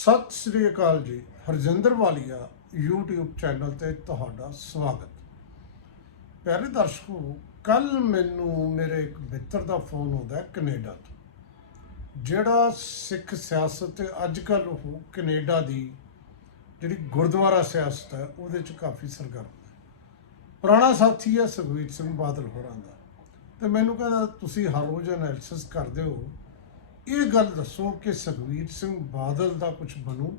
ਸਤਿ ਸ੍ਰੀ ਅਕਾਲ ਜੀ। ਹਰਜਿੰਦਰ ਵਾਲੀਆ, YouTube channel ਤੇ ਤੁਹਾਡਾ ਸਵਾਗਤ। ਪਿਆਰੇ ਦਰਸ਼ਕੋ, ਕੱਲ ਮੈਨੂੰ ਮੇਰੇ ਇੱਕ ਮਿੱਤਰ ਦਾ ਫੋਨ ਆਉਂਦਾ ਹੈ ਕੈਨੇਡਾ ਤੋਂ। ਜਿਹੜਾ ਸਿੱਖ ਸਿਆਸਤ ਤੇ ਅੱਜ ਕੱਲ ਉਹ ਕੈਨੇਡਾ ਦੀ ਜਿਹੜੀ ਗੁਰਦੁਆਰਾ ਸਿਆਸਤ ਹੈ, ਉਹਦੇ ਚ ਕਾਫੀ ਸਰਗਰਮ ਹੈ। ਪੁਰਾਣਾ ਸਾਥੀ ਹੈ ਸੁਖਵੀਰ ਸਿੰਘ ਬਾਦਲ ਹੋਰਾਂ ਦਾ। ਤੇ ਮੈਨੂੰ ਕਹਿੰਦਾ, ਤੁਸੀਂ ਹਰ ਰੋਜ਼ ਐਨਾਲਿਸਿਸ ਕਰਦੇ ਹੋ ਇਹ ਗੱਲ ਦੱਸੋ ਕਿ ਸੁਖਵੀਰ ਸਿੰਘ ਬਾਦਲ ਦਾ ਕੁਝ ਬਣੂ?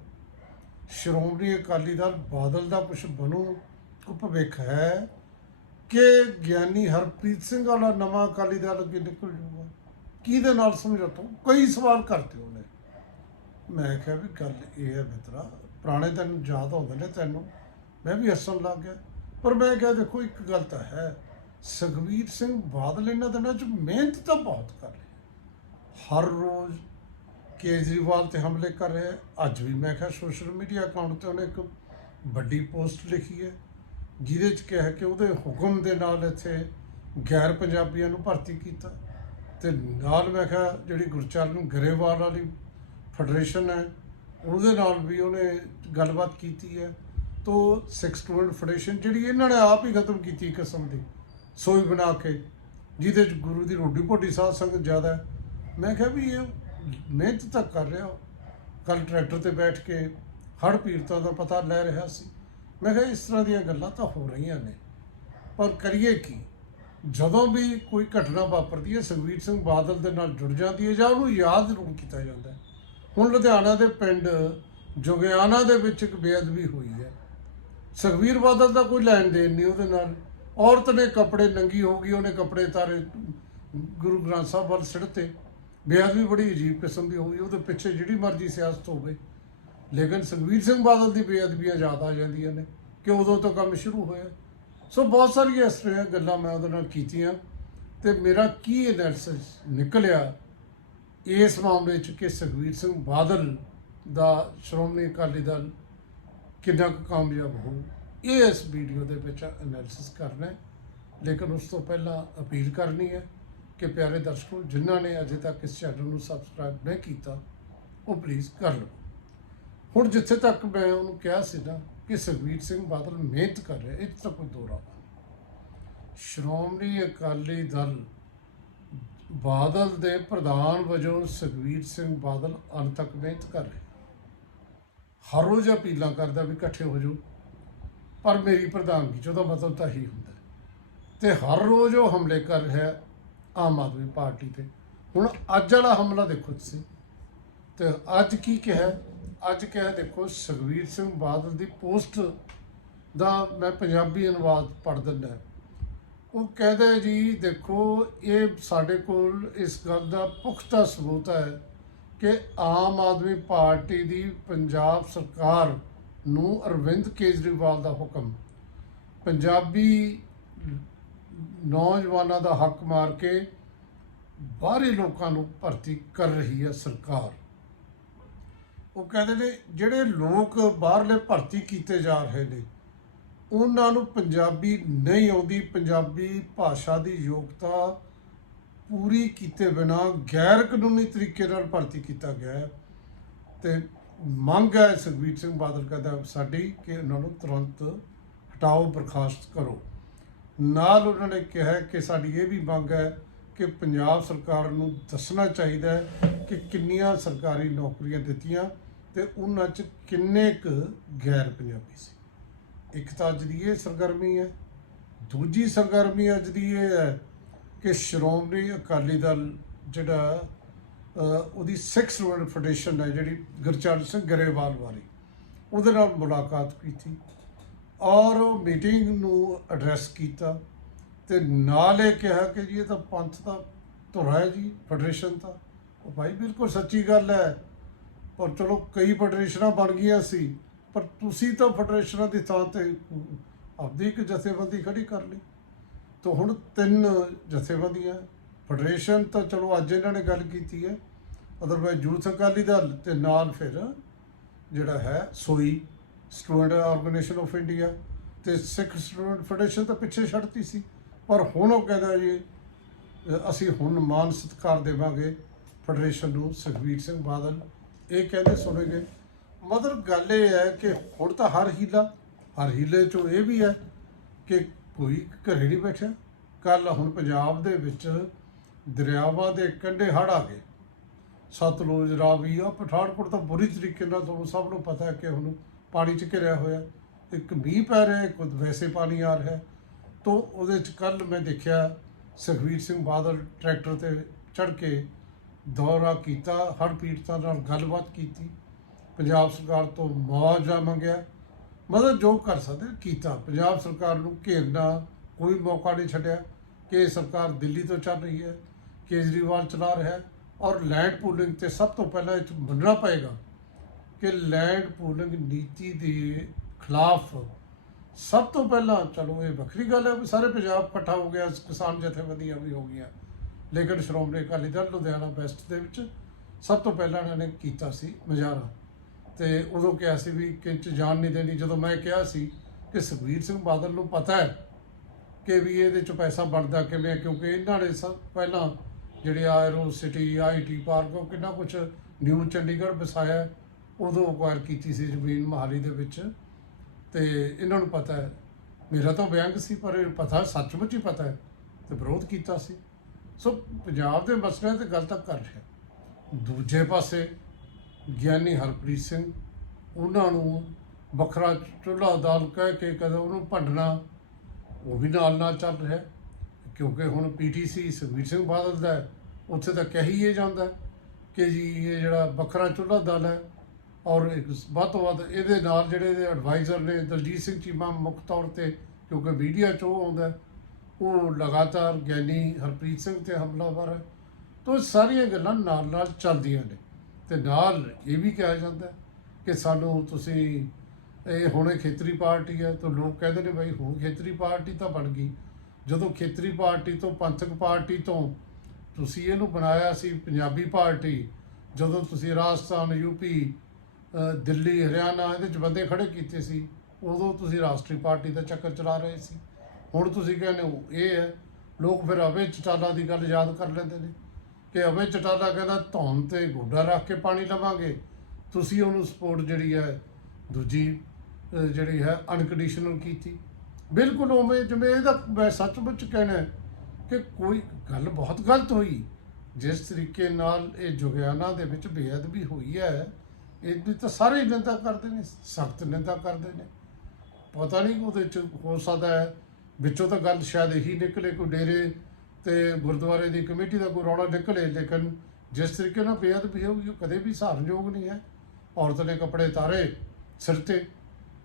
ਸ਼੍ਰੋਮਣੀ ਅਕਾਲੀ ਦਲ ਬਾਦਲ ਦਾ ਕੁਝ ਬਣੂ? ਕੋ ਭਵਿੱਖ ਹੈ ਕਿ ਗਿਆਨੀ ਹਰਪ੍ਰੀਤ ਸਿੰਘ ਵਾਲਾ ਨਵਾਂ ਅਕਾਲੀ ਦਲ ਅੱਗੇ ਨਿਕਲ ਜੂਗਾ ਕਿਹਦੇ ਨਾਲ ਸਮਝੌਤਾ? ਕਈ ਸਵਾਲ ਕਰਤੇ ਉਹਨੇ। ਮੈਂ ਕਿਹਾ ਵੀ ਗੱਲ ਇਹ ਹੈ ਮਿੱਤਰਾ, ਪੁਰਾਣੇ ਤੈਨੂੰ ਯਾਦ ਆਉਂਦੇ ਨੇ ਤੈਨੂੰ। ਮੈਂ ਵੀ ਹੱਸਣ ਲੱਗ ਗਿਆ। ਪਰ ਮੈਂ ਕਿਹਾ ਦੇਖੋ ਇੱਕ ਗੱਲ ਤਾਂ ਹੈ ਸੁਖਵੀਰ ਸਿੰਘ ਬਾਦਲ ਇਹਨਾਂ ਦਿਨਾਂ 'ਚ ਮਿਹਨਤ ਤਾਂ ਬਹੁਤ ਕਰ ਹਰ ਰੋਜ਼ ਕੇਜਰੀਵਾਲ ਤੇ ਹਮਲੇ ਕਰ ਰਿਹਾ ਅੱਜ ਵੀ ਮੈਂ ਕਿਹਾ ਸੋਸ਼ਲ ਮੀਡੀਆ ਅਕਾਊਂਟ ਤੇ ਉਹਨੇ ਇੱਕ ਵੱਡੀ ਪੋਸਟ ਲਿਖੀ ਹੈ, ਜਿਹਦੇ 'ਚ ਕਿਹਾ ਕਿ ਉਹਦੇ ਹੁਕਮ ਦੇ ਨਾਲ ਇੱਥੇ ਗੈਰ ਪੰਜਾਬੀਆਂ ਨੂੰ ਭਰਤੀ ਕੀਤਾ ਤੇ ਨਾਲ ਮੈਂ ਕਿਹਾ ਜਿਹੜੀ ਗੁਰਚਰਨ ਗਰੇਵਾਲ ਵਾਲੀ ਫੈਡਰੇਸ਼ਨ ਹੈ, ਉਹਦੇ ਨਾਲ ਵੀ ਉਹਨੇ ਗੱਲਬਾਤ ਕੀਤੀ ਹੈ। ਤੋ ਸਿੱਖ ਸਟੂਡੈਂਟ ਫੈਡਰੇਸ਼ਨ ਜਿਹੜੀ ਇਹਨਾਂ ਨੇ ਆਪ ਹੀ ਖਤਮ ਕੀਤੀ ਕਿਸਮ ਦੀ, ਸੋਈ ਬਣਾ ਕੇ, ਜਿਹਦੇ ਚ ਗੁਰੂ ਦੀ ਰੋਟੀ ਭੋਟੀ ਸਾਧ ਸੰਗਤ ਜ਼ਿਆਦਾ ਹੈ। ਮੈਂ ਕਿਹਾ ਵੀ ਇਹ ਮਿਹਨਤ ਤਾਂ ਕਰ ਰਿਹਾ। ਕੱਲ ਟਰੈਕਟਰ ਤੇ ਬੈਠ ਕੇ ਹੜ ਪੀੜਤਾਂ ਦਾ ਪਤਾ ਲੈ ਰਿਹਾ ਸੀ। ਮੈਂ ਕਿਹਾ ਇਸ ਤਰ੍ਹਾਂ ਦੀਆਂ ਗੱਲਾਂ ਤਾਂ ਹੋ ਰਹੀਆਂ ਨੇ। ਪਰ ਕਰੀਏ ਕੀ? ਜਦੋਂ ਵੀ ਕੋਈ ਘਟਨਾ ਵਾਪਰਦੀ ਹੈ ਸੁਖਵੀਰ ਸਿੰਘ ਬਾਦਲ ਦੇ ਨਾਲ ਜੁੜ ਜਾਂਦੀ ਹੈ ਜਾਂ ਉਹਨੂੰ ਯਾਦ ਜ਼ਰੂਰ ਕੀਤਾ ਜਾਂਦਾ ਹੈ। ਹੁਣ ਲੁਧਿਆਣਾ ਦੇ ਪਿੰਡ ਜੋਗਿਆਣਾ ਦੇ ਵਿੱਚ ਇੱਕ ਬੇਅਦਬੀ ਹੋਈ ਹੈ। ਸੁਖਵੀਰ ਬਾਦਲ ਦਾ ਕੋਈ ਲੈਣ ਦੇਣ ਨਹੀਂ ਉਹਦੇ ਨਾਲ। ਔਰਤ ਨੇ ਕੱਪੜੇ ਨੰਗੀ ਹੋ ਗਈ, ਉਹਨੇ ਕੱਪੜੇ ਤਾਰੇ ਗੁਰੂ ਗ੍ਰੰਥ ਸਾਹਿਬ ਵੱਲ ਸਿੜਤੇ। ਸਿੱਟਤੇ ਬੇਅਦਬੀ ਬੜੀ ਅਜੀਬ ਕਿਸਮ ਦੀ ਹੋਈ ਉਹਦੇ ਪਿੱਛੇ ਜਿਹੜੀ ਮਰਜ਼ੀ ਸਿਆਸਤ ਹੋਵੇ। ਲੇਕਿਨ ਸੁਖਵੀਰ ਸਿੰਘ ਬਾਦਲ ਦੀ ਬੇਅਦਬੀਆਂ ਜ਼ਿਆਦਾ ਆ ਜਾਂਦੀਆਂ ਨੇ, ਕਿ ਉਦੋਂ ਤੋਂ ਕੰਮ ਸ਼ੁਰੂ ਹੋਇਆ। ਸੋ ਬਹੁਤ ਸਾਰੀਆਂ ਇਸ ਤਰ੍ਹਾਂ ਗੱਲਾਂ ਮੈਂ ਉਹਦੇ ਨਾਲ ਕੀਤੀਆਂ, ਤੇ ਮੇਰਾ ਕੀ ਐਨਾਲਿਸਿਸ ਨਿਕਲਿਆ, ਇਸ ਮਾਮਲੇ 'ਚ ਕਿ ਸੁਖਵੀਰ ਸਿੰਘ ਬਾਦਲ ਦਾ ਸ਼੍ਰੋਮਣੀ ਅਕਾਲੀ ਦਲ ਕਿੰਨਾ ਕੁ ਕਾਮਯਾਬ ਹੋਊ, ਇਹ ਇਸ ਵੀਡੀਓ ਦੇ ਵਿੱਚ ਐਨਾਲਿਸਿਸ ਕਰਨਾ ਲੇਕਿਨ ਉਸ ਤੋਂ ਪਹਿਲਾਂ ਅਪੀਲ ਕਰਨੀ ਹੈ ਕਿ ਪਿਆਰੇ ਦਰਸ਼ਕੋ, ਜਿਨ੍ਹਾਂ ਨੇ ਅਜੇ ਤੱਕ ਇਸ ਚੈਨਲ ਨੂੰ ਸਬਸਕ੍ਰਾਈਬ ਨਹੀਂ ਕੀਤਾ, ਉਹ ਪਲੀਜ਼ ਕਰ ਲਓ ਹੁਣ ਜਿੱਥੇ ਤੱਕ ਮੈਂ ਉਹਨੂੰ ਕਿਹਾ ਸੀ ਨਾ ਕਿ ਸੁਖਵੀਰ ਸਿੰਘ ਬਾਦਲ ਮਿਹਨਤ ਕਰ ਰਿਹਾ, ਇਹ 'ਚ ਤਾਂ ਕੋਈ ਦੋ ਸ਼੍ਰੋਮਣੀ ਅਕਾਲੀ ਦਲ ਬਾਦਲ ਦੇ ਪ੍ਰਧਾਨ ਵਜੋਂ ਸੁਖਵੀਰ ਸਿੰਘ ਬਾਦਲ ਅੰਤ ਤੱਕ ਮਿਹਨਤ ਕਰ ਰਿਹਾ। ਹਰ ਰੋਜ਼ ਅਪੀਲਾਂ ਕਰਦਾ ਵੀ ਇਕੱਠੇ ਹੋ ਜਾਓ, ਪਰ ਮੇਰੀ ਪ੍ਰਧਾਨਗੀ ਚ ਉਹਦਾ ਮਤਲਬ ਤਾਂ ਹੀ ਹੁੰਦਾ ਹੈ। ਤੇ ਹਰ ਰੋਜ਼ ਉਹ ਹਮਲੇ ਕਰ ਰਿਹਾ ਆਮ ਆਦਮੀ ਪਾਰਟੀ ਤੇ। ਹੁਣ ਅੱਜ ਵਾਲਾ ਹਮਲਾ ਦੇਖੋ ਤੁਸੀਂ। ਤੇ ਅੱਜ ਕੀ ਕਿਹਾ? ਅੱਜ ਕਿਹਾ ਦੇਖੋ ਸੁਖਵੀਰ ਸਿੰਘ ਬਾਦਲ ਦੀ ਪੋਸਟ ਦਾ ਮੈਂ ਪੰਜਾਬੀ ਅਨੁਵਾਦ ਪੜ੍ਹ ਦਿੰਦਾ ਉਹ ਕਹਿੰਦਾ ਜੀ, ਦੇਖੋ, ਇਹ ਸਾਡੇ ਕੋਲ ਇਸ ਗੱਲ ਦਾ ਪੁਖਤਾ ਸਬੂਤ ਹੈ ਕਿ ਆਮ ਆਦਮੀ ਪਾਰਟੀ ਦੀ ਪੰਜਾਬ ਸਰਕਾਰ ਨੂੰ ਅਰਵਿੰਦ ਕੇਜਰੀਵਾਲ ਦਾ ਹੁਕਮ। ਪੰਜਾਬੀ ਨੌਜਵਾਨਾਂ ਦਾ ਹੱਕ ਮਾਰ ਕੇ ਬਾਹਰੀ ਲੋਕਾਂ ਨੂੰ ਭਰਤੀ ਕਰ ਰਹੀ ਹੈ ਸਰਕਾਰ। ਉਹ ਕਹਿੰਦੇ ਨੇ, ਜਿਹੜੇ ਲੋਕ ਬਾਹਰਲੇ ਭਰਤੀ ਕੀਤੇ ਜਾ ਰਹੇ ਨੇ, ਉਹਨਾਂ ਨੂੰ ਪੰਜਾਬੀ ਨਹੀਂ ਆਉਂਦੀ। ਪੰਜਾਬੀ ਭਾਸ਼ਾ ਦੀ ਯੋਗਤਾ ਪੂਰੀ ਕੀਤੇ ਬਿਨਾ ਗੈਰ ਕਾਨੂੰਨੀ ਤਰੀਕੇ ਨਾਲ ਭਰਤੀ ਕੀਤਾ ਗਿਆ ਹੈ। ਤੇ ਮੰਗ ਹੈ ਸੁਖਬੀਰ ਸਿੰਘ ਬਾਦਲ ਕਹਿੰਦਾ, ਸਾਡੀ ਕਿ ਉਹਨਾਂ ਨੂੰ ਤੁਰੰਤ ਹਟਾਓ, ਬਰਖਾਸਤ ਕਰੋ। ਨਾਲ ਉਹਨਾਂ ਨੇ ਕਿਹਾ ਕਿ ਸਾਡੀ ਇਹ ਵੀ ਮੰਗ ਹੈ ਕਿ ਪੰਜਾਬ ਸਰਕਾਰ ਨੂੰ ਦੱਸਣਾ ਚਾਹੀਦਾ ਹੈ ਕਿ ਕਿੰਨੀਆਂ ਸਰਕਾਰੀ ਨੌਕਰੀਆਂ ਦਿੱਤੀਆਂ ਤੇ ਉਹਨਾਂ 'ਚ ਕਿੰਨੇ ਕੁ ਗੈਰ ਪੰਜਾਬੀ ਸੀ। ਇੱਕ ਤਾਂ ਅੱਜ ਦੀ ਇਹ ਸਰਗਰਮੀ ਹੈ, ਦੂਜੀ ਸਰਗਰਮੀ ਅੱਜ ਦੀ ਇਹ ਹੈ ਕਿ ਸ਼੍ਰੋਮਣੀ ਅਕਾਲੀ ਦਲ ਜਿਹੜਾ ਉਹਦੀ ਸਿੱਖ ਸਟੂਡੈਂਟ ਫੈਡਰੇਸ਼ਨ ਹੈ ਜਿਹੜੀ ਗੁਰਚਰਨ ਸਿੰਘ ਗਰੇਵਾਲ ਵਾਲੀ, ਉਹਦੇ ਨਾਲ ਮੁਲਾਕਾਤ ਕੀਤੀ। ਔਰ ਮੀਟਿੰਗ ਨੂੰ ਐਡਰੈਸ ਕੀਤਾ ਤੇ ਨਾਲ ਇਹ ਕਿਹਾ ਕਿ ਜੀ ਇਹ ਤਾਂ ਪੰਥ ਦਾ ਧੁਰਾ ਹੈ ਜੀ ਫੈਡਰੇਸ਼ਨ ਤਾਂ। ਉਹ ਭਾਈ ਬਿਲਕੁਲ ਸੱਚੀ ਗੱਲ ਹੈ। ਪਰ ਚਲੋ ਕਈ ਫੈਡਰੇਸ਼ਨਾਂ ਬਣ ਗਈਆਂ ਸੀ, ਪਰ ਤੁਸੀਂ ਤਾਂ ਫੈਡਰੇਸ਼ਨਾਂ ਦੀ ਥਾਂ ਤੇ ਆਪਦੀ ਇੱਕ ਜਥੇਬੰਦੀ ਖੜੀ ਕਰ ਲਈ। ਤਾਂ ਹੁਣ ਤਿੰਨ ਜਥੇਬੰਦੀਆਂ ਫੈਡਰੇਸ਼ਨ ਤਾਂ ਚਲੋ ਅੱਜ ਇਹਨਾਂ ਨੇ ਗੱਲ ਕੀਤੀ ਹੈ। ਅਦਰਵਾਇਜ਼ ਯੂਥ ਅਕਾਲੀ ਦਲ ਤੇ ਨਾਲ ਫਿਰ ਜਿਹੜਾ ਹੈ ਸੋਈ। ਸਟੂਡੈਂਟ ਆਰਗੇਨਾਈਜੇਸ਼ਨ ਆਫ ਇੰਡੀਆ ਤੇ ਸਿੱਖ ਸਟੂਡੈਂਟ ਫੈਡਰੇਸ਼ਨ ਤਾਂ ਪਿੱਛੇ ਛੱਡਤੀ ਸੀ। ਪਰ ਹੁਣ ਉਹ ਕਹਿੰਦਾ ਜੀ, ਅਸੀਂ ਹੁਣ ਮਾਨ ਸਤਿਕਾਰ ਦੇਵਾਂਗੇ ਫੈਡਰੇਸ਼ਨ ਨੂੰ ਸੁਖਵੀਰ ਸਿੰਘ ਬਾਦਲ। ਇਹ ਕਹਿੰਦੇ, ਸੁਣੇ ਗਏ ਮਤਲਬ ਗੱਲ ਇਹ ਹੈ ਕਿ ਹੁਣ ਤਾਂ ਹਰ ਹੀਲਾ, ਹਰ ਹੀਲੇ ਚੋਂ ਇਹ ਵੀ ਹੈ ਕਿ ਕੋਈ ਘਰੇ ਨਹੀਂ ਬੈਠਿਆ। ਕੱਲ ਹੁਣ ਪੰਜਾਬ ਦੇ ਵਿੱਚ ਦਰਿਆਵਾਂ ਦੇ ਕੰਢੇ ਹੜ੍ਹ ਆ ਗਏ। ਸਤਲੁਜ ਰਾਵੀ ਆ, ਪਠਾਨਕੋਟ ਤਾਂ ਬੁਰੀ ਤਰੀਕੇ ਨਾਲ ਤੁਹਾਨੂੰ ਸਭ ਨੂੰ ਪਤਾ ਹੈ ਕਿ ਹੁਣ ਪਾਣੀ ਚ ਘਿਰਿਆ ਹੋਇਆ। ਇੱਕ ਮੀਂਹ ਪੈ ਰਿਹਾ, ਇੱਕ ਵੈਸੇ ਪਾਣੀ ਆ ਰਿਹਾ। ਤੋਂ ਉਹਦੇ ਚ ਕੱਲ ਮੈਂ ਦੇਖਿਆ ਸੁਖਵੀਰ ਸਿੰਘ ਬਾਦਲ ਟਰੈਕਟਰ ਤੇ ਚੜ ਕੇ ਦੌਰਾ ਕੀਤਾ, ਹੜ੍ਹ ਪੀੜਤਾਂ ਨਾਲ ਗੱਲਬਾਤ ਕੀਤੀ। ਪੰਜਾਬ ਸਰਕਾਰ ਤੋਂ ਮੁਆਵਜ਼ਾ ਮੰਗਿਆ। ਮਤਲਬ ਜੋ ਕਰ ਸਕਦੇ ਕੀਤਾ। ਪੰਜਾਬ ਸਰਕਾਰ ਨੂੰ ਘੇਰਨਾ ਕੋਈ ਮੌਕਾ ਨਹੀਂ ਛੱਡਿਆ। ਕਿ ਸਰਕਾਰ ਦਿੱਲੀ ਤੋਂ ਚੱਲ ਰਹੀ ਹੈ, ਕੇਜਰੀਵਾਲ ਚਲਾ ਰਿਹਾ ਹੈ ਔਰ ਲੈਂਡ ਪੂਲਿੰਗ ਤੇ ਸਭ ਤੋਂ ਪਹਿਲਾਂ ਇਹ 'ਚ ਮੰਨਣਾ ਪਏਗਾ ਕਿ ਲੈਂਡ ਪੂਲਿੰਗ ਨੀਤੀ ਦੇ ਖਿਲਾਫ ਸਭ ਤੋਂ ਪਹਿਲਾਂ ਚਲੋ ਇਹ ਵੱਖਰੀ ਗੱਲ ਹੈ ਵੀ ਸਾਰੇ ਪੰਜਾਬ ਇਕੱਠਾ ਹੋ ਗਿਆ, ਕਿਸਾਨ ਜਥੇਬੰਦੀਆਂ ਵੀ ਹੋ ਗਈਆਂ। ਲੇਕਿਨ ਸ਼੍ਰੋਮਣੀ ਅਕਾਲੀ ਦਲ ਲੁਧਿਆਣਾ ਵੈਸਟ ਦੇ ਵਿੱਚ ਸਭ ਤੋਂ ਪਹਿਲਾਂ ਇਹਨਾਂ ਨੇ ਕੀਤਾ ਸੀ ਮੁਜ਼ਾਹਰਾ। ਤੇ ਉਦੋਂ ਕਿਹਾ ਸੀ ਵੀ ਕਿੰਚ ਜਾਣ ਨਹੀਂ ਦੇਣੀ, ਜਦੋਂ ਮੈਂ ਕਿਹਾ ਸੀ ਕਿ ਸੁਖਬੀਰ ਸਿੰਘ ਬਾਦਲ ਨੂੰ ਪਤਾ ਹੈ ਕਿ ਵੀ ਇਹਦੇ ਚ ਪੈਸਾ ਬਣਦਾ ਕਿਵੇਂ ਕਿਉਂਕਿ ਇਹਨਾਂ ਨੇ ਸਭ ਪਹਿਲਾਂ ਜਿਹੜੇ ਆਇਰੋ ਸਿਟੀ ਆਈਟੀ ਪਾਰਕ, ਉਹ ਕਿੰਨਾ ਕੁਝ ਨਿਊ ਚੰਡੀਗੜ੍ਹ ਵਸਾਇਆ ਉਦੋਂ ਅਕਵਾਇਰ ਕੀਤੀ ਸੀ ਜ਼ਮੀਨ ਮਹਾਲੀ ਦੇ ਵਿੱਚ ਤੇ ਇਹਨਾਂ ਨੂੰ ਪਤਾ ਹੈ। ਮੇਰਾ ਤਾਂ ਵਿਅੰਗ ਸੀ, ਪਰ ਇਹ ਪਤਾ ਸੱਚਮੁੱਚ ਹੀ ਪਤਾ ਹੈ ਤੇ ਵਿਰੋਧ ਕੀਤਾ ਸੀ। ਸੋ ਪੰਜਾਬ ਦੇ ਮਸਲਿਆਂ ਤੇ ਗੱਲ ਤਾਂ ਕਰ ਰਿਹਾ ਦੂਜੇ ਪਾਸੇ ਗਿਆਨੀ ਹਰਪ੍ਰੀਤ ਸਿੰਘ, ਉਹਨਾਂ ਨੂੰ ਵੱਖਰਾ ਚੁੱਲ੍ਹਾ ਦਾਲ ਕਹਿ ਕੇ ਕਦੇ ਉਹਨੂੰ ਭੰਡਣਾ ਉਹ ਵੀ ਨਾਲ ਨਾਲ ਚੱਲ ਰਿਹਾ ਕਿਉਂਕਿ ਹੁਣ ਪੀਟੀਸੀ ਸੁਖਬੀਰ ਸਿੰਘ ਬਾਦਲ ਦਾ ਉੱਥੇ ਤਾਂ ਕਹੀ ਇਹ ਜਾਂਦਾ ਕਿ ਜੀ ਇਹ ਜਿਹੜਾ ਵੱਖਰਾ ਚੁੱਲ੍ਹਾ ਦਲ ਹੈ ਔਰ ਵੱਧ ਤੋਂ ਵੱਧ ਇਹਦੇ ਨਾਲ ਜਿਹੜੇ ਇਹਦੇ ਐਡਵਾਈਜ਼ਰ ਨੇ ਦਲਜੀਤ ਸਿੰਘ ਚੀਮਾ ਮੁੱਖ ਤੌਰ ਤੇ ਕਿਉਂਕਿ ਮੀਡੀਆ 'ਚ ਉਹ ਆਉਂਦਾ ਉਹ ਲਗਾਤਾਰ ਗਿਆਨੀ ਹਰਪ੍ਰੀਤ ਸਿੰਘ ਤੇ ਹਮਲਾਵਰ ਹੈ। ਤੋਂ ਇਹ ਸਾਰੀਆਂ ਗੱਲਾਂ ਨਾਲ ਨਾਲ ਚੱਲਦੀਆਂ ਨੇ ਤੇ ਨਾਲ ਇਹ ਵੀ ਕਿਹਾ ਜਾਂਦਾ ਕਿ ਸਾਨੂੰ ਤੁਸੀਂ ਇਹ ਹੁਣੇ ਖੇਤਰੀ ਪਾਰਟੀ ਹੈ ਤਾਂ ਲੋਕ ਕਹਿੰਦੇ ਨੇ ਬਈ ਹੁਣ ਖੇਤਰੀ ਪਾਰਟੀ ਤਾਂ ਬਣ ਗਈ। ਜਦੋਂ ਖੇਤਰੀ ਪਾਰਟੀ ਤੋਂ ਪੰਥਕ ਪਾਰਟੀ ਤੋਂ ਤੁਸੀਂ ਇਹਨੂੰ ਬਣਾਇਆ ਸੀ ਪੰਜਾਬੀ ਪਾਰਟੀ ਜਦੋਂ ਤੁਸੀਂ ਰਾਜਸਥਾਨ ਯੂਪੀ ਅ, ਦਿੱਲੀ, ਹਰਿਆਣਾ ਇਹਦੇ ਚ ਬੰਦੇ ਖੜੇ ਕੀਤੇ ਸੀ। ਉਦੋਂ ਤੁਸੀਂ ਰਾਸ਼ਟਰੀ ਪਾਰਟੀ ਦਾ ਚੱਕਰ ਚਲਾ ਰਹੇ ਸੀ। ਹੁਣ ਤੁਸੀਂ ਕਹਿੰਦੇ ਹੋ, ਇਹ ਹੈ, ਲੋਕ ਫਿਰ ਅਵੇ ਚਟਾਲਾ ਦੀ ਗੱਲ ਯਾਦ ਕਰ ਲੈਂਦੇ ਨੇ ਕਿ ਅਵੇ ਚਟਾਲਾ ਕਹਿੰਦਾ, ਧੌਣ ਤੇ ਗੋਡਾ ਰੱਖ ਕੇ ਪਾਣੀ ਲਵਾਂਗੇ। ਤੁਸੀਂ ਉਹਨੂੰ ਸਪੋਰਟ ਜਿਹੜੀ ਹੈ, ਦੂਜੀ ਜਿਹੜੀ ਹੈ ਅਨਕੰਡੀਸ਼ਨਲ ਕੀਤੀ। ਬਿਲਕੁਲ ਉਵੇਂ ਜਿਵੇਂ ਇਹਦਾ ਮੈਂ ਸੱਚਮੁੱਚ ਕਹਿਣਾ ਕਿ ਕੋਈ ਗੱਲ ਬਹੁਤ ਗਲਤ ਹੋਈ। ਜਿਸ ਤਰੀਕੇ ਨਾਲ ਇਹ ਜੁਗਿਆਨਾ ਦੇ ਵਿੱਚ ਬੇਅਦਬੀ ਹੋਈ ਹੈ ਇਹਦੀ ਤਾਂ ਸਾਰੇ ਨਿੰਦਾ ਕਰਦੇ ਨੇ, ਸਖਤ ਨਿੰਦਾ ਕਰਦੇ ਨੇ। ਪਤਾ ਨਹੀਂ ਉਹਦੇ ਚ ਹੋ ਸਕਦਾ ਹੈ, ਵਿੱਚੋਂ ਤਾਂ ਗੱਲ ਸ਼ਾਇਦ ਇਹੀ ਨਿਕਲੇ, ਕੋਈ ਡੇਰੇ ਤੇ ਗੁਰਦੁਆਰੇ ਦੀ ਕਮੇਟੀ ਦਾ ਕੋਈ ਰੌਲਾ ਨਿਕਲੇ, ਲੇਕਿਨ ਜਿਸ ਤਰੀਕੇ ਨਾਲ ਬੇਅਦਬੀ ਹੋਈ ਉਹ ਕਦੇ ਵੀ ਸਹਾਰਨਯੋਗ ਨਹੀਂ ਹੈ। ਔਰਤ ਨੇ ਕੱਪੜੇ ਤਾਰੇ, ਸਿਰ ਤੇ,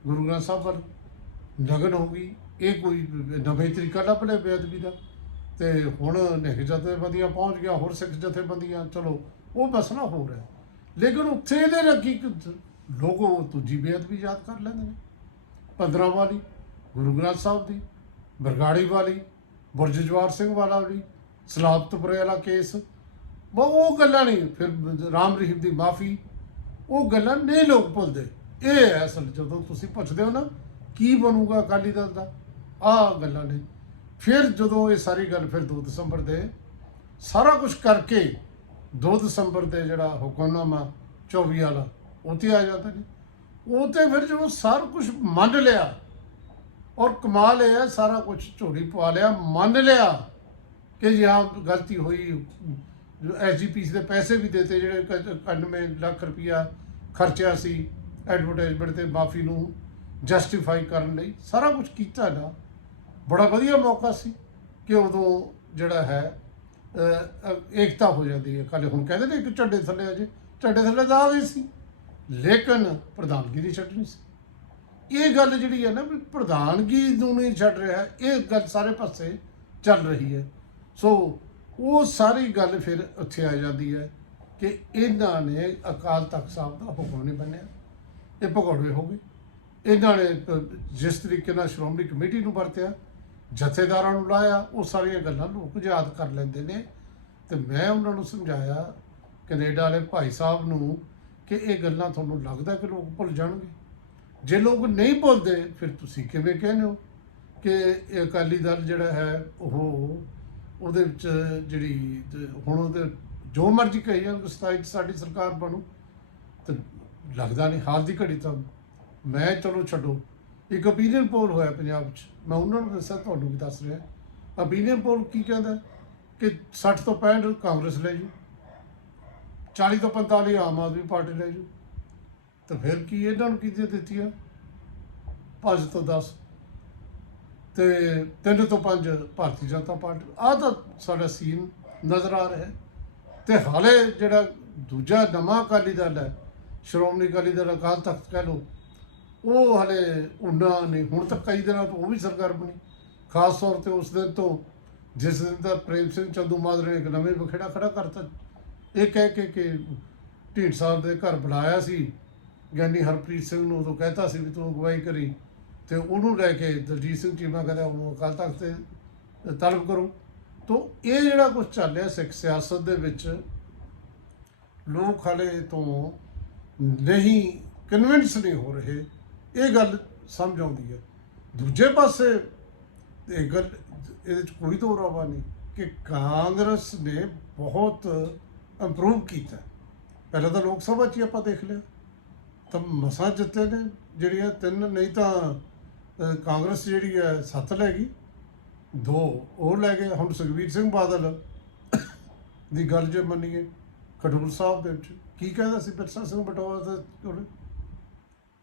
ਗੁਰੂ ਗ੍ਰੰਥ ਸਾਹਿਬ ਵੱਲ ਨਗਨ ਹੋ ਗਈ ਇਹ ਕੋਈ ਨਵੇਂ ਤਰੀਕਾ ਲੱਭ ਲਿਆ ਬੇਅਦਬੀ ਦਾ। ਤੇ ਹੁਣ ਨਿਹੰਗ ਜਥੇਬੰਦੀਆਂ ਪਹੁੰਚ ਗਿਆ, ਹੋਰ ਸਿੱਖ ਜਥੇਬੰਦੀਆਂ, ਚਲੋ, ਉਹ ਮਸਲਾ ਹੋ। ਰਿਹਾ ਲੇਕਿਨ ਉੱਥੇ ਇਹਦੇ ਰੱਖੀ ਲੋਕ ਉਹ ਦੂਜੀ ਬੇਅਦਬੀ ਯਾਦ ਕਰ ਲੈਂਦੇ ਨੇ। 15 ਵਾਲੀ, ਗੁਰੂ ਗ੍ਰੰਥ ਸਾਹਿਬ ਦੀ, ਬਰਗਾੜੀ ਵਾਲੀ ਬੁਰਜ ਜਵਾਰ ਸਿੰਘ ਵਾਲਾ ਵੀ, ਸਲਾਬਤਪੁਰੇ ਵਾਲਾ ਕੇਸ। ਉਹ ਉਹ ਗੱਲਾਂ ਨਹੀਂ, ਫਿਰ ਰਾਮ ਰਹੀਮ ਦੀ ਮਾਫੀ, ਉਹ ਗੱਲਾਂ ਨਹੀਂ ਲੋਕ ਭੁੱਲਦੇ। ਇਹ ਹੈ ਅਸਲ, ਜਦੋਂ ਤੁਸੀਂ ਪੁੱਛਦੇ ਹੋ ਨਾ, ਕੀ ਬਣੂਗਾ ਅਕਾਲੀ ਦਲ ਦਾ? ਆਹ ਗੱਲਾਂ ਨੇ। ਫਿਰ ਜਦੋਂ ਇਹ ਸਾਰੀ ਗੱਲ ਫਿਰ 2 ਦਸੰਬਰ ਦੇ, ਸਾਰਾ ਕੁਝ ਕਰਕੇ 2 ਦਸੰਬਰ ਦੇ ਜਿਹੜਾ ਹੁਕਮਨਾਮਾ 24 ਵਾਲਾ ਉੱਥੇ ਆ ਜਾਂਦਾ ਜੀ। ਉਹ ਤੇ ਫਿਰ ਜਦੋਂ ਸਾਰਾ ਕੁਝ ਮੰਨ ਲਿਆ, ਔਰ ਕਮਾ ਲਿਆ ਸਾਰਾ ਕੁਝ ਝੋਲੀ ਪਵਾ ਲਿਆ, ਮੰਨ ਲਿਆ ਕਿ ਜੀ ਹਾਂ, ਗਲਤੀ ਹੋਈ ਐਸਜੀਪੀਸੀ ਦੇ ਪੈਸੇ ਵੀ ਦਿੱਤੇ ਜਿਹੜੇ 91 ਲੱਖ ਰੁਪਇਆ ਖਰਚਿਆ ਸੀ ਐਡਵਰਟਾਈਜ਼ਮੈਂਟ ਤੇ ਮਾਫੀ ਨੂੰ ਜਸਟੀਫਾਈ ਕਰਨ ਲਈ, ਸਾਰਾ ਕੁਝ ਕੀਤਾ ਨਾ। ਬੜਾ ਵਧੀਆ ਮੌਕਾ ਸੀ ਕਿ ਉਦੋਂ ਜਿਹੜਾ ਹੈ ਏਕਤਾ ਹੋ ਜਾਂਦੀ ਹੈ। ਕੱਲ ਹੁਣ ਕਹਿੰਦੇ ਨੇ ਕਿ ਝੰਡੇ ਥੱਲੇ ਅਜੇ ਝੰਡੇ ਥੱਲੇ ਤਾਂ ਆ ਸੀ। ਲੇਕਿਨ ਪ੍ਰਧਾਨਗੀ ਨਹੀਂ ਛੱਡਣੀ ਸੀ। ਇਹ ਗੱਲ ਜਿਹੜੀ ਹੈ ਨਾ ਵੀ ਪ੍ਰਧਾਨਗੀ ਨੂੰ ਨਹੀਂ ਛੱਡ ਰਿਹਾ, ਇਹ ਗੱਲ ਸਾਰੇ ਪਾਸੇ ਚੱਲ ਰਹੀ ਹੈ। ਸੋ ਉਹ ਸਾਰੀ ਗੱਲ ਫਿਰ ਉੱਥੇ ਆ ਜਾਂਦੀ ਹੈ ਕਿ ਇਹਨਾਂ ਨੇ ਅਕਾਲ ਤਖਤ ਸਾਹਿਬ ਦਾ ਹੁਕਮ ਨਹੀਂ ਬੰਨਿਆ ਇਹ ਭਗੌੜੇ ਹੋ ਗਏ। ਇਹਨਾਂ ਨੇ ਜਿਸ ਤਰੀਕੇ ਨਾਲ ਸ਼੍ਰੋਮਣੀ ਕਮੇਟੀ ਨੂੰ ਵਰਤਿਆ ਜਥੇਦਾਰਾਂ ਨੂੰ ਲਾਇਆ, ਉਹ ਸਾਰੀਆਂ ਗੱਲਾਂ ਲੋਕ ਯਾਦ ਕਰ ਲੈਂਦੇ ਨੇ। ਤੇ ਮੈਂ ਉਹਨਾਂ ਨੂੰ ਸਮਝਾਇਆ ਕੈਨੇਡਾ ਵਾਲੇ ਭਾਈ ਸਾਹਿਬ ਨੂੰ ਕਿ ਇਹ ਗੱਲਾਂ ਤੁਹਾਨੂੰ ਲੱਗਦਾ ਕਿ ਲੋਕ ਭੁੱਲ ਜਾਣਗੇ। ਜੇ ਲੋਕ ਨਹੀਂ ਭੁੱਲਦੇ, ਫਿਰ ਤੁਸੀਂ ਕਿਵੇਂ ਕਹਿੰਦੇ ਹੋ ਕਿ ਇਹ ਅਕਾਲੀ ਦਲ ਜਿਹੜਾ ਹੈ, ਉਹ ਉਹਦੇ ਵਿੱਚ ਜਿਹੜੀ ਹੁਣ ਉਹਦੇ ਜੋ ਮਰਜ਼ੀ ਕਹੀ ਜਾਣ ਕਿ 27 'ਚ ਸਾਡੀ ਸਰਕਾਰ ਬਣੂ, ਤੇ ਲੱਗਦਾ ਨਹੀਂ ਹਾਲ ਦੀ ਘੜੀ ਤਾਂ ਮੈਂ ਚਲੋ ਛੱਡੋ। ਇੱਕ ਓਪੀਨੀਅਨ ਪੋਲ ਹੋਇਆ ਪੰਜਾਬ 'ਚ, ਮੈਂ ਉਹਨਾਂ ਨੂੰ ਦੱਸਿਆ, ਤੁਹਾਨੂੰ ਵੀ ਦੱਸ ਰਿਹਾ। ਓਪੀਨੀਅਨ ਪੋਲ ਕੀ ਕਹਿੰਦਾ ਕਿ 60 ਤੋਂ 65 ਕਾਂਗਰਸ ਲੈ ਜੂ 40 ਤੋਂ 45 ਆਮ ਆਦਮੀ ਪਾਰਟੀ ਲੈ ਜੂ ਤਾਂ ਫਿਰ ਕੀ ਇਹਨਾਂ ਨੂੰ ਕਿਤੇ ਦਿੱਤੀਆਂ? ਆ 5 ਤੋਂ 10 ਤੇ 3 ਤੋਂ 5 ਭਾਰਤੀ ਜਨਤਾ ਪਾਰਟੀ। ਆ ਤਾਂ ਸਾਡਾ ਸੀਨ ਨਜ਼ਰ ਆ ਰਿਹਾ ਹੈ। ਤੇ ਹਾਲੇ ਜਿਹੜਾ ਦੂਜਾ ਨਵਾਂ ਅਕਾਲੀ ਦਲ ਹੈ, ਸ਼੍ਰੋਮਣੀ ਅਕਾਲੀ ਦਲ ਅਕਾਲ ਤਖਤ ਕਹਿ ਲਓ ਉਹ ਹਲੇ ਉਹਨਾਂ ਨੇ ਹੁਣ ਤੱਕ ਕਈ ਦਿਨਾਂ ਤੋਂ ਉਹ ਵੀ ਸਰਕਾਰ ਬਣੀ ਖਾਸ ਤੌਰ ਤੇ ਉਸ ਦਿਨ ਤੋਂ, ਜਿਸ ਦਿਨ ਦਾ ਪ੍ਰੇਮ ਸਿੰਘ ਚੰਦੂ ਮਾਜਰੇ ਨੇ ਇੱਕ ਨਵੇਂ ਬਖੇੜਾ ਖੜਾ ਕਰਤਾ। ਇਹ ਕਹਿ ਕੇ ਕਿ ਢੀਂਡ ਸਾਹਿਬ ਦੇ ਘਰ ਬੁਲਾਇਆ ਸੀ। ਗਿਆਨੀ ਹਰਪ੍ਰੀਤ ਸਿੰਘ ਨੂੰ ਉਦੋਂ ਕਹਿਤਾ ਸੀ ਵੀ ਤੂੰ ਅਗਵਾਈ ਕਰੀ ਤੇ ਉਹਨੂੰ ਲੈ ਕੇ ਦਲਜੀਤ ਸਿੰਘ ਚੀਮਾ ਕਹਿੰਦਾ, ਉਹਨੂੰ ਅਕਾਲ ਤਖਤ ਤੇ ਤਲਬ ਕਰੋ। ਤੋਂ ਇਹ ਜਿਹੜਾ ਕੁਝ ਚੱਲ ਰਿਹਾ ਸਿੱਖ ਸਿਆਸਤ ਦੇ ਵਿੱਚ, ਲੋਕ ਹਲੇ ਤੋਂ ਨਹੀਂ ਕਨਵਿੰਸ ਨਹੀਂ ਹੋ ਰਹੇ। ਇਹ ਗੱਲ ਸਮਝ ਆਉਂਦੀ ਹੈ। ਦੂਜੇ ਪਾਸੇ ਇਹ ਗੱਲ, ਇਹਦੇ 'ਚ ਕੋਈ ਦੋ ਰਾਵਾ ਨਹੀਂ ਕਿ ਕਾਂਗਰਸ ਨੇ ਬਹੁਤ ਇੰਪਰੂਵ ਕੀਤਾ। ਪਹਿਲਾਂ ਤਾਂ ਲੋਕ ਸਭਾ 'ਚ ਹੀ ਆਪਾਂ ਦੇਖ ਲਿਆ। ਤਾਂ ਮਸਾਂ ਜਿੱਤੇ ਨੇ ਜਿਹੜੀਆਂ ਤਿੰਨ, ਨਹੀਂ ਤਾਂ ਕਾਂਗਰਸ ਜਿਹੜੀ ਹੈ, ਸੱਤ ਲੈ ਗਈ। ਦੋ ਉਹ ਲੈ ਗਏ। ਹੁਣ ਸੁਖਬੀਰ ਸਿੰਘ ਬਾਦਲ ਦੀ ਗੱਲ ਜੇ ਮੰਨੀਏ, ਖਡੂਰ ਸਾਹਿਬ ਦੇ ਵਿੱਚ ਕੀ ਕਹਿੰਦਾ ਸੀ ਬਿਰਸਾ ਸਿੰਘ ਬਟੋਆ ਦਾ ਉਹਨੇ?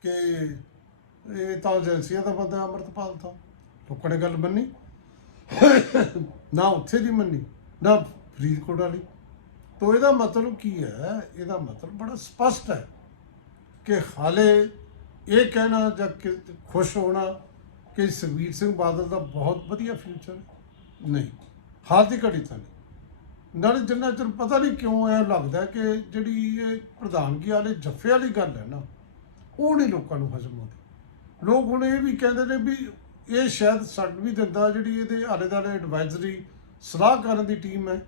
ਕਿ ਇਹ ਤਾਂ ਏਜੰਸੀਆਂ ਦਾ ਬੰਦਾ ਅਮਰਤਪਾਲ ਤਾਂ। ਲੋਕਾਂ ਨੇ ਗੱਲ ਮੰਨੀ। ਨਾ ਉੱਥੇ ਦੀ ਮੰਨੀ, ਨਾ ਫਰੀਦਕੋਟ ਵਾਲੀ। ਤੋ ਇਹਦਾ ਮਤਲਬ ਕੀ ਹੈ? ਇਹਦਾ ਮਤਲਬ ਬੜਾ ਸਪਸ਼ਟ ਹੈ ਕਿ ਹਾਲੇ ਇਹ ਕਹਿਣਾ ਜਾਂ ਕਿ ਖੁਸ਼ ਹੋਣਾ ਕਿ ਸੁਖਬੀਰ ਸਿੰਘ ਬਾਦਲ ਦਾ ਬਹੁਤ ਵਧੀਆ ਫਿਊਚਰ ਨਹੀਂ, ਹਾਲ ਦੀ ਘੜੀ ਤਾਂ ਨਹੀਂ। ਨਾਲੇ ਜਿੰਨਾ ਚਿਰ ਪਤਾ ਨਹੀਂ ਕਿਉਂ ਐ ਲੱਗਦਾ ਕਿ ਜਿਹੜੀ ਇਹ ਪ੍ਰਧਾਨਗੀ ਵਾਲੇ ਜੱਫੇ ਵਾਲੀ ਗੱਲ ਹੈ ਨਾ, ਉਹ ਨਹੀਂ ਲੋਕਾਂ ਨੂੰ ਹਜ਼ਮ ਆਉਂਦੀ। ਲੋਕ ਹੁਣ ਇਹ ਵੀ ਕਹਿੰਦੇ ਨੇ ਵੀ ਇਹ ਸ਼ਾਇਦ ਛੱਡ ਵੀ ਦਿੰਦਾ, ਜਿਹੜੀ ਇਹਦੇ ਆਲੇ ਦੁਆਲੇ ਐਡਵਾਈਜ਼ਰੀ ਸਲਾਹ ਕਰਨ ਦੀ ਟੀਮ ਹੈ,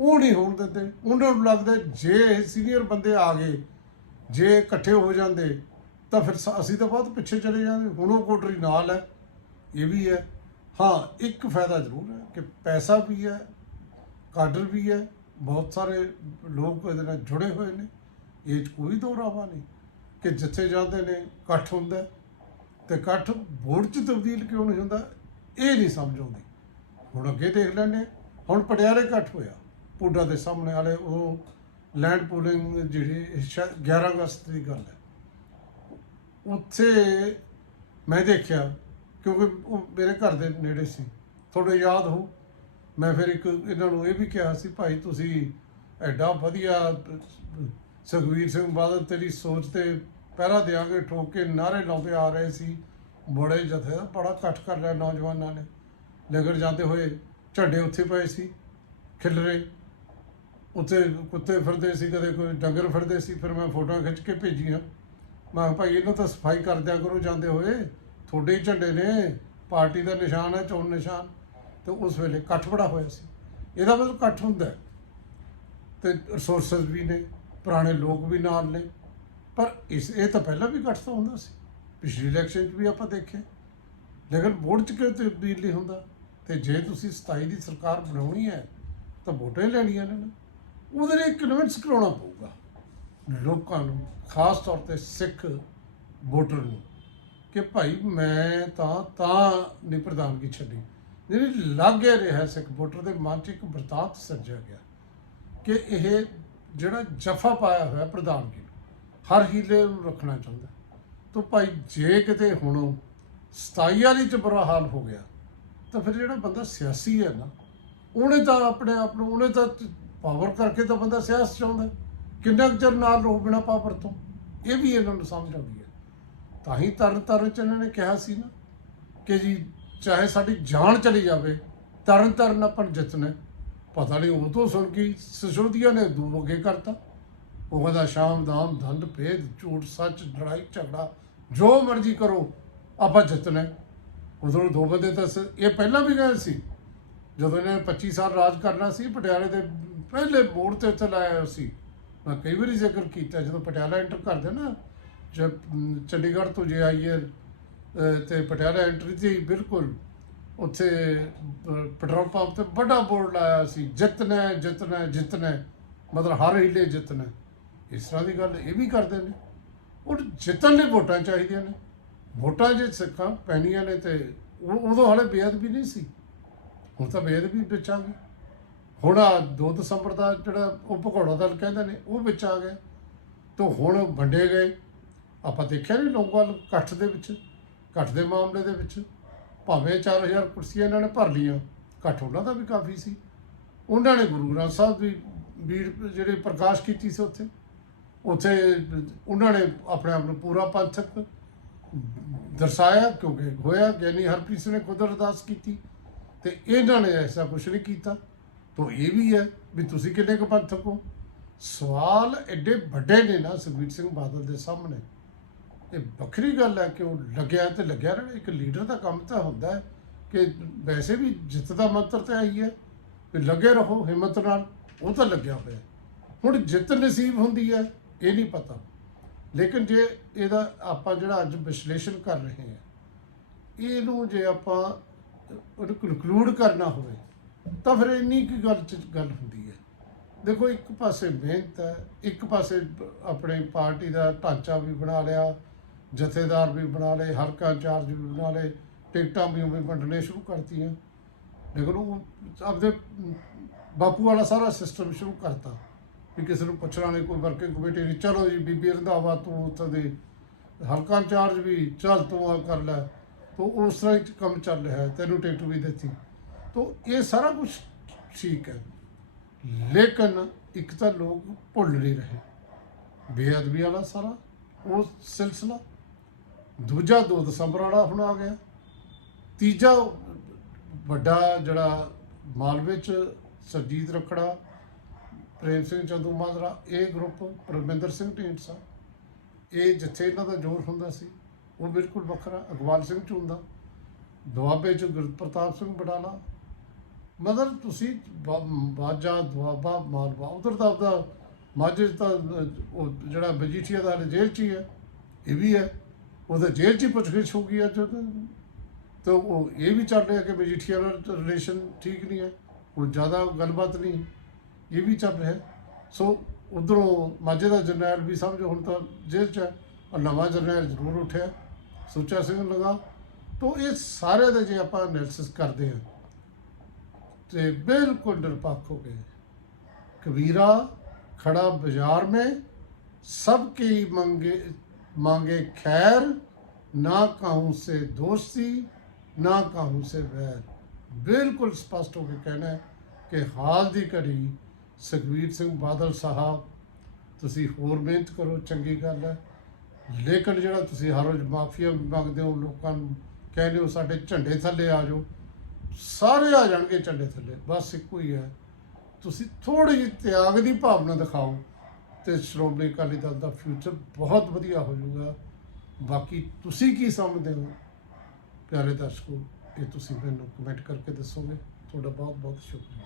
ਉਹ ਨਹੀਂ ਹੋਣ ਦਿੰਦੇ। ਉਹਨਾਂ ਨੂੰ ਲੱਗਦਾ ਜੇ ਸੀਨੀਅਰ ਬੰਦੇ ਆ ਗਏ, ਜੇ ਇਕੱਠੇ ਹੋ ਜਾਂਦੇ, ਤਾਂ ਫਿਰ ਸ- ਅਸੀਂ ਤਾਂ ਬਹੁਤ ਪਿੱਛੇ ਚਲੇ ਜਾਂਦੇ, ਹੁਣ ਉਹ ਕੋਟਰੀ ਨਾਲ ਹੈ, ਇਹ ਵੀ ਹੈ। ਹਾਂ, ਇੱਕ ਫਾਇਦਾ ਜ਼ਰੂਰ ਹੈ ਕਿ ਪੈਸਾ ਵੀ ਹੈ, ਕਾਡਰ ਵੀ ਹੈ, ਬਹੁਤ ਸਾਰੇ ਲੋਕ ਇਹਦੇ ਨਾਲ ਜੁੜੇ ਹੋਏ ਨੇ। ਇਹ 'ਚ ਕੋਈ ਦੋਰਾਵਾ ਨਹੀਂ ਕਿ ਜਿੱਥੇ ਜਾਂਦੇ ਨੇ, ਇਕੱਠ ਹੁੰਦਾ ਤੇ ਇਕੱਠ ਵੋਟ 'ਚ ਤਬਦੀਲ ਕਿਉਂ ਨਹੀਂ ਹੁੰਦਾ? ਇਹ ਨਹੀਂ ਸਮਝ ਆਉਂਦੀ। ਹੁਣ ਅੱਗੇ ਦੇਖ ਲੈਂਦੇ ਹੁਣ ਪਟਿਆਲੇ ਇਕੱਠ ਹੋਇਆ। ਪੂਡਾ ਦੇ ਸਾਹਮਣੇ ਵਾਲੇ, ਉਹ ਲੈਂਡ ਪੂਲਿੰਗ ਜਿਹੜੀ ਸ਼ਾਇਦ 11 ਅਗਸਤ ਦੀ ਗੱਲ ਹੈ। ਉੱਥੇ ਮੈਂ ਦੇਖਿਆ, ਕਿਉਂਕਿ ਉਹ ਮੇਰੇ ਘਰ ਦੇ ਨੇੜੇ ਸੀ। ਤੁਹਾਡੇ ਯਾਦ ਹੋ? ਮੈਂ ਫਿਰ ਇੱਕ ਇਹਨਾਂ ਨੂੰ ਇਹ ਵੀ ਕਿਹਾ ਸੀ, ਭਾਈ ਤੁਸੀਂ ਐਡਾ ਵਧੀਆ ਸੁਖਵੀਰ ਸਿੰਘ ਬਾਦਲ, ਤੇਰੀ ਸੋਚ ਤੇ ਪਹਿਰਾ ਦਿਆਂਗੇ, ਠੋਕ ਕੇ ਨਾਰੇ ਲਾਉਂਦੇ ਆ ਰਹੇ ਸੀ। ਬੜੇ ਜਥੇ ਦਾ ਬੜਾ ਇਕੱਠ ਕਰ ਲਿਆ ਨੌਜਵਾਨਾਂ ਨੇ। ਲੰਗਰ ਜਾਂਦੇ ਹੋਏ ਝੰਡੇ ਉੱਥੇ ਪਏ ਸੀ, ਖਿਲਰੇ। ਉੱਥੇ ਕੁੱਤੇ ਫਿਰਦੇ ਸੀ, ਕਦੇ ਕੋਈ ਡੰਗਰ ਫਿਰਦੇ ਸੀ, ਫਿਰ ਮੈਂ ਫੋਟੋਆਂ ਖਿੱਚ ਕੇ ਭੇਜੀਆਂ। ਮੈਂ ਕਿਹਾ, ਭਾਈ, ਇਹਨੂੰ ਤਾਂ ਸਫ਼ਾਈ ਕਰ ਦਿਆ ਕਰੋ ਜਾਂਦੇ ਹੋਏ। ਤੁਹਾਡੇ ਹੀ ਝੰਡੇ ਨੇ। ਪਾਰਟੀ ਦਾ ਨਿਸ਼ਾਨ ਹੈ, ਚੋਣ ਨਿਸ਼ਾਨ। ਤੇ ਉਸ ਵੇਲੇ ਇਕੱਠ ਬੜਾ ਹੋਇਆ ਸੀ। ਇਹਦਾ ਮਤਲਬ ਇਕੱਠ ਹੁੰਦਾ ਹੈ। ਤੇ ਰਿਸੋਰਸਸ ਵੀ ਨੇ, ਪੁਰਾਣੇ ਲੋਕ ਵੀ ਨਾਲ ਨੇ। ਪਰ ਇਸ, ਇਹ ਤਾਂ ਪਹਿਲਾਂ ਵੀ ਇਕੱਠ ਤਾਂ ਹੁੰਦਾ ਸੀ। ਪਿਛਲੀ ਇਲੈਕਸ਼ਨ 'ਚ ਵੀ ਆਪਾਂ ਦੇਖਿਆ। ਲੇਕਿਨ ਵੋਟ 'ਚ ਕਿਉਂ ਤਬਦੀਲ ਨਹੀਂ ਹੁੰਦਾ? ਤੇ ਜੇ ਤੁਸੀਂ 27 ਦੀ ਸਰਕਾਰ ਬਣਾਉਣੀ ਹੈ, ਤਾਂ ਵੋਟਾਂ ਹੀ ਲੈਣੀਆਂ ਨੇ ਉਹਦੇ ਲਈ ਕਨਵਿੰਸ ਕਰਾਉਣਾ ਪਊਗਾ। ਲੋਕਾਂ ਨੂੰ, ਖਾਸ ਤੌਰ ਤੇ ਸਿੱਖ ਵੋਟਰ ਨੂੰ, ਕਿ ਭਾਈ ਮੈਂ ਤਾਂ ਤਾਂ ਨਹੀਂ ਪ੍ਰਧਾਨਗੀ ਛੱਡੀ। ਜਿਹੜੀ ਲਾਗੇ ਰਿਹਾ ਸਿੱਖ ਵੋਟਰ ਦੇ ਮਨ 'ਚ ਇੱਕ ਬਰਤਾਂਤ ਸਿਰਜਿਆ ਗਿਆ। ਕਿ ਇਹ ਜਿਹੜਾ ਜਫਾ ਪਾਇਆ ਹੋਇਆ ਪ੍ਰਧਾਨਗੀ ਨੂੰ ਹਰ ਹੀਲੇ ਨੂੰ ਰੱਖਣਾ ਚਾਹੁੰਦਾ। ਤਾਂ ਭਾਈ ਜੇ ਕਿਤੇ ਹੁਣ 27 ਵਾਲੀ ਚ ਬੁਰਾ ਹਾਲ ਹੋ ਗਿਆ, ਤਾਂ ਫਿਰ ਜਿਹੜਾ ਬੰਦਾ ਸਿਆਸੀ ਹੈ ਨਾ, ਉਹਨੇ ਤਾਂ ਆਪਣੇ ਆਪ ਨੂੰ, ਉਹਨੇ ਤਾਂ ਪਾਵਰ ਕਰਕੇ ਤਾਂ ਬੰਦਾ ਸਿਆਸਤ ਚਾਹੁੰਦਾ। ਕਿੰਨਾ ਕੁ ਚਿਰ ਨਾਲ ਰਹੋ ਬਿਨਾ ਪਾਵਰ ਤੋਂ? ਇਹ ਵੀ ਇਹਨਾਂ ਨੂੰ ਸਮਝ ਆਉਂਦੀ ਹੈ। ਤਾਂ ਹੀ ਤਰਨ ਤਾਰਨ ਚ ਇਹਨਾਂ ਨੇ ਕਿਹਾ ਸੀ ਨਾ ਕਿ ਜੀ, ਚਾਹੇ ਸਾਡੀ ਜਾਨ ਚਲੀ ਜਾਵੇ ਤਰਨ ਤਾਰਨ ਆਪਾਂ ਨੂੰ ਜਿੱਤਣਾ ਪਤਾ ਨਹੀਂ ਉਹ ਤੋਂ ਸੁਣ ਕੇ ਸਿਸੋਦੀਆ ਨੇ ਦੂ ਅੱਗੇ ਕਰਤਾ। ਉਹ ਕਹਿੰਦਾ ਸ਼ਾਮ ਦਾਮ ਧੰਦ ਭੇਦ ਝੂਠ ਸੱਚ ਲੜਾਈ ਝਗੜਾ ਜੋ ਮਰਜ਼ੀ ਕਰੋ ਆਪਾਂ ਜਿੱਤਣਾ ਉਦੋਂ ਦੋ ਬੰਦੇ ਤਾਂ ਸ- ਇਹ ਪਹਿਲਾਂ ਵੀ ਗਏ ਸੀ। ਜਦੋਂ ਇਹਨੇ 25 ਸਾਲ ਰਾਜ ਕਰਨਾ ਸੀ ਪਟਿਆਲੇ ਦੇ ਪਹਿਲੇ ਮੋੜ ਤੇ ਉੱਥੇ ਲਾਇਆ ਸੀ। ਮੈਂ ਕਈ ਵਾਰੀ ਜ਼ਿਕਰ ਕੀਤਾ ਜਦੋਂ ਪਟਿਆਲਾ ਐਂਟਰ ਕਰਦੇ ਨਾ ਜੇ ਚੰਡੀਗੜ੍ਹ ਤੋਂ ਜੇ ਆਈਏ ਅਹ, ਤੇ ਪਟਿਆਲਾ ਐਂਟਰੀ ਤੇ ਹੀ ਬਿਲਕੁਲ ਉੱਥੇ ਪੈਟਰੋਲ ਪੰਪ ਤੇ ਵੱਡਾ ਬੋਰਡ ਲਾਇਆ ਸੀ ਜਿੱਤਣਾ ਜਿੱਤਣਾ ਜਿੱਤਣਾ ਮਤਲਬ ਹਰ ਹੀਲੇ ਜਿੱਤਣਾ ਇਸ ਤਰ੍ਹਾਂ ਦੀ ਗੱਲ ਇਹ ਵੀ ਕਰਦੇ ਨੇ। ਉਹ ਜਿੱਤਣ ਲਈ ਵੋਟਾਂ ਚਾਹੀਦੀਆਂ ਨੇ। ਵੋਟਾਂ ਜੇ ਸਿੱਖਾਂ ਪੈਣੀਆਂ ਨੇ ਤੇ ਉਹ- ਉਦੋਂ ਹਾਲੇ ਬੇਅਦਬੀ ਨਹੀਂ ਸੀ। ਹੁਣ ਤਾਂ ਬੇਅਦਬੀ ਵਿੱਚ ਆ ਗਈ ਹੁਣ ਆ 2 ਦਸੰਬਰ ਦਾ ਜਿਹੜਾ ਉਹ ਭਗੌੜਾ ਦਲ ਕਹਿੰਦੇ ਨੇ, ਉਹ ਵਿੱਚ ਆ ਗਿਆ। ਤਾਂ ਹੁਣ ਵੰਡੇ ਗਏ। ਆਪਾਂ ਦੇਖਿਆ ਨਹੀਂ ਲੋਕਵਾਲ ਇਕੱਠ ਦੇ ਵਿੱਚ, ਇਕੱਠ ਦੇ ਮਾਮਲੇ ਦੇ ਵਿੱਚ। ਭਾਵੇਂ 4000 ਕੁਰਸੀਆਂ ਇਹਨਾਂ ਨੇ ਭਰ ਲਈਆਂ, ਇਕੱਠ ਉਹਨਾਂ ਦਾ ਵੀ ਕਾਫੀ ਸੀ। ਉਹਨਾਂ ਨੇ ਗੁਰੂ ਗ੍ਰੰਥ ਸਾਹਿਬ ਦੀ, ਵੀਰ ਜਿਹੜੇ ਪ੍ਰਕਾਸ਼ ਕੀਤੀ ਸੀ ਉੱਥੇ। ਉੱਥੇ ਉਹਨਾਂ ਨੇ ਆਪਣੇ ਆਪ ਨੂੰ ਪੂਰਾ ਪੰਥਕ ਦਰਸਾਇਆ, ਕਿਉਂਕਿ ਹੋਇਆ ਗਿਆਨੀ ਹਰਪ੍ਰੀਤ ਸਿੰਘ ਨੇ ਖੁਦ ਅਰਦਾਸ ਕੀਤੀ ਤੇ ਇਹਨਾਂ ਨੇ ਐਸਾ ਕੁਝ ਨਹੀਂ ਕੀਤਾ। ਤਾਂ ਇਹ ਵੀ ਹੈ ਵੀ ਤੁਸੀਂ ਕਿੰਨੇ ਕੁ ਪੰਥਕ ਹੋ? ਸਵਾਲ ਐਡੇ ਵੱਡੇ ਨੇ ਨਾ ਸੁਖਬੀਰ ਸਿੰਘ ਬਾਦਲ ਦੇ ਸਾਹਮਣੇ। ਇਹ ਵੱਖਰੀ ਗੱਲ ਹੈ ਕਿ ਉਹ ਲੱਗਿਆ ਤੇ ਲੱਗਿਆ ਰਹਿਣਾ ਇੱਕ ਲੀਡਰ ਦਾ ਕੰਮ ਤਾਂ ਹੁੰਦਾ ਹੈ ਕਿ ਵੈਸੇ ਵੀ ਜਿੱਤ ਦਾ ਮੰਤਰ ਤਾਂ ਆਈ ਹੈ ਵੀ ਲੱਗੇ ਰਹੋ ਹਿੰਮਤ ਨਾਲ, ਉਹ ਤਾਂ ਲੱਗਿਆ ਹੋਇਆ ਹੁਣ ਜਿੱਤ ਨਸੀਬ ਹੁੰਦੀ ਹੈ ਇਹ ਨਹੀਂ ਪਤਾ। ਲੇਕਿਨ ਜੇ ਇਹਦਾ ਆਪਾਂ ਜਿਹੜਾ ਅੱਜ ਵਿਸ਼ਲੇਸ਼ਣ ਕਰ ਰਹੇ ਹਾਂ, ਇਹਨੂੰ ਜੇ ਆਪਾਂ ਉਹਨੂੰ ਕਨਕਲੂਡ ਕਰਨਾ ਹੋਵੇ, ਤਾਂ ਫਿਰ ਇੰਨੀ ਕੀ ਗੱਲ ਚ ਗੱਲ ਹੁੰਦੀ ਹੈ। ਦੇਖੋ, ਇੱਕ ਪਾਸੇ ਮਿਹਨਤ ਹੈ, ਇੱਕ ਪਾਸੇ ਆਪਣੇ ਪਾਰਟੀ ਦਾ ਢਾਂਚਾ ਵੀ ਬਣਾ ਲਿਆ, ਜਥੇਦਾਰ ਵੀ ਬਣਾ ਲਏ, ਹਲਕਾ ਇੰਚਾਰਜ ਵੀ ਬਣਾ ਲਏ, ਟਿਕਟਾਂ ਵੀ ਉਵੇਂ ਵੰਡਣੇ ਸ਼ੁਰੂ ਕਰਤੀਆਂ। ਲੇਕਿਨ ਉਹ ਆਪਦੇ ਬਾਪੂ ਵਾਲਾ ਸਾਰਾ ਸਿਸਟਮ ਸ਼ੁਰੂ ਕਰਤਾ। ਵੀ ਕਿਸੇ ਨੂੰ ਪੁੱਛਣਾ ਨਹੀਂ, ਕੋਈ ਵਰਕਿੰਗ ਕਮੇਟੀ ਨਹੀਂ ਚਲੋ ਜੀ ਬੀਬੀ ਰੰਧਾਵਾ ਤੂੰ ਉੱਥੇ ਦੇ ਹਲਕਾ ਇੰਚਾਰਜ ਵੀ, ਚੱਲ ਤੂੰ ਆ ਕਰ ਲੈ। ਤੋ ਉਸ ਤਰ੍ਹਾਂ ਹੀ ਕੰਮ ਚੱਲ ਰਿਹਾ ਤੈਨੂੰ ਟਿਕਟ ਵੀ ਦਿੱਤੀ। ਤੋ ਇਹ ਸਾਰਾ ਕੁਝ ਠੀਕ ਹੈ। ਲੇਕਿਨ ਇੱਕ ਤਾਂ ਲੋਕ ਭੁੱਲ ਨਹੀਂ ਰਹੇ। ਬੇਅਦਬੀ ਵਾਲਾ ਸਾਰਾ, ਉਹ ਸਿਲਸਿਲਾ। ਦੂਜਾ 2 ਦਸੰਬਰ ਵਾਲਾ ਹੁਣ ਆ ਗਿਆ। ਤੀਜਾ ਵੱਡਾ ਜਿਹੜਾ ਮਾਲਵੇ ਚ ਸਰਜੀਤ ਰਖੜਾ ਪ੍ਰੇਮ ਸਿੰਘ ਚੰਦੂ ਮਾਜਰਾ, ਇਹ ਗਰੁੱਪ ਪਰਮਿੰਦਰ ਸਿੰਘ ਢੀਂਡਸਾ ਇਹ ਜਿੱਥੇ ਇਹਨਾਂ ਦਾ ਜ਼ੋਰ ਹੁੰਦਾ ਸੀ, ਉਹ ਬਿਲਕੁਲ ਵੱਖਰਾ ਅਕਵਾਲ ਸਿੰਘ ਝੁੰਦਾ, ਦੁਆਬੇ ਚ ਗੁਰਪ੍ਰਤਾਪ ਸਿੰਘ ਬਡਾਲਾ। ਮਤਲਬ ਤੁਸੀਂ ਬਾ- ਬਾਜਾ, ਦੁਆਬਾ, ਮਾਲਵਾ, ਉਧਰ ਦਾ ਆਪਦਾ ਮਾਝੇ 'ਚ ਤਾਂ ਉਹ ਜਿਹੜਾ ਮਜੀਠੀਆ ਦਾ ਜੇਲ੍ਹ 'ਚ ਹੀ ਹੈ, ਇਹ ਵੀ ਹੈ। ਉਹਦਾ ਜੇਲ੍ਹ 'ਚ ਹੀ ਪੁੱਛਗਿੱਛ ਹੋ ਗਈ ਅੱਜ। ਉਹਦਾ। ਤਾਂ ਉਹ ਇਹ ਵੀ ਚੱਲ ਰਿਹਾ ਕਿ ਮਜੀਠੀਆ ਨਾਲ ਰਿਲੇਸ਼ਨ ਠੀਕ ਨਹੀਂ ਹੈ, ਕੋਈ ਜ਼ਿਆਦਾ ਗੱਲਬਾਤ ਨਹੀਂ ਇਹ ਵੀ ਚੱਲ ਰਿਹਾ ਸੋ ਉਧਰੋਂ ਮਾਝੇ ਦਾ ਜਰਨੈਲ ਵੀ ਸਮਝੋ ਹੁਣ ਤਾਂ ਜੇਲ੍ਹ 'ਚ ਹੈ ਔਰ ਨਵਾਂ ਜਰਨੈਲ ਜ਼ਰੂਰ ਉੱਠਿਆ ਸੁੱਚਾ ਸਿੰਘ ਲਗਾ। ਤੋਂ ਇਹ ਸਾਰੇ ਦੇ ਜੇ ਆਪਾਂ ਐਨਾਲਿਸਿਸ ਕਰਦੇ ਹਾਂ, ਤੇ ਬਿਲਕੁਲ ਨਿਰਪੱਖ ਹੋ ਗਏ। ਕਬੀਰਾ ਖੜਾ ਬਾਜ਼ਾਰ ਮੇ, ਸਭ ਕੀ ਮੰਗੇ ਮੰਗੇ ਖੈਰ, ਨਾ ਕਾਹੂ ਸੇ ਦੋਸਤੀ, ਨਾ ਕਾਹੂ ਸੇ ਵੈਰ। ਬਿਲਕੁਲ ਸਪਸ਼ਟ ਹੋ ਕੇ ਕਹਿਣਾ ਕਿ ਹਾਲ ਦੀ ਘੜੀ ਸੁਖਵੀਰ ਸਿੰਘ ਬਾਦਲ ਸਾਹਿਬ, ਤੁਸੀਂ ਹੋਰ ਮਿਹਨਤ ਕਰੋ, ਚੰਗੀ ਗੱਲ ਹੈ। ਲੇਕਿਨ ਜਿਹੜਾ ਤੁਸੀਂ ਹਰ ਰੋਜ਼ ਮਾਫੀਆ ਮੰਗਦੇ ਹੋ, ਲੋਕਾਂ ਨੂੰ ਕਹਿੰਦੇ ਹੋ ਸਾਡੇ ਝੰਡੇ ਥੱਲੇ ਆ ਜਾਓ, ਸਾਰੇ ਆ ਜਾਣਗੇ ਝੰਡੇ ਥੱਲੇ। ਬਸ ਇੱਕੋ ਹੀ ਹੈ। ਤੁਸੀਂ ਥੋੜੀ ਜਿਹੀ ਤਿਆਗ ਦੀ ਭਾਵਨਾ ਦਿਖਾਓ ਤੇ ਸ਼੍ਰੋਮਣੀ ਅਕਾਲੀ ਦਲ ਦਾ ਫਿਊਚਰ ਬਹੁਤ ਵਧੀਆ ਹੋ ਜਾਊਗਾ। ਬਾਕੀ ਤੁਸੀਂ ਕੀ ਸਮਝਦੇ ਹੋ? ਪਿਆਰੇ ਦਰਸ਼ਕੋ, ਇਹ ਤੁਸੀਂ ਮੈਨੂੰ ਕਮੈਂਟ ਕਰਕੇ ਦੱਸੋਗੇ। ਤੁਹਾਡਾ ਬਹੁਤ ਬਹੁਤ ਸ਼ੁਕਰੀਆ।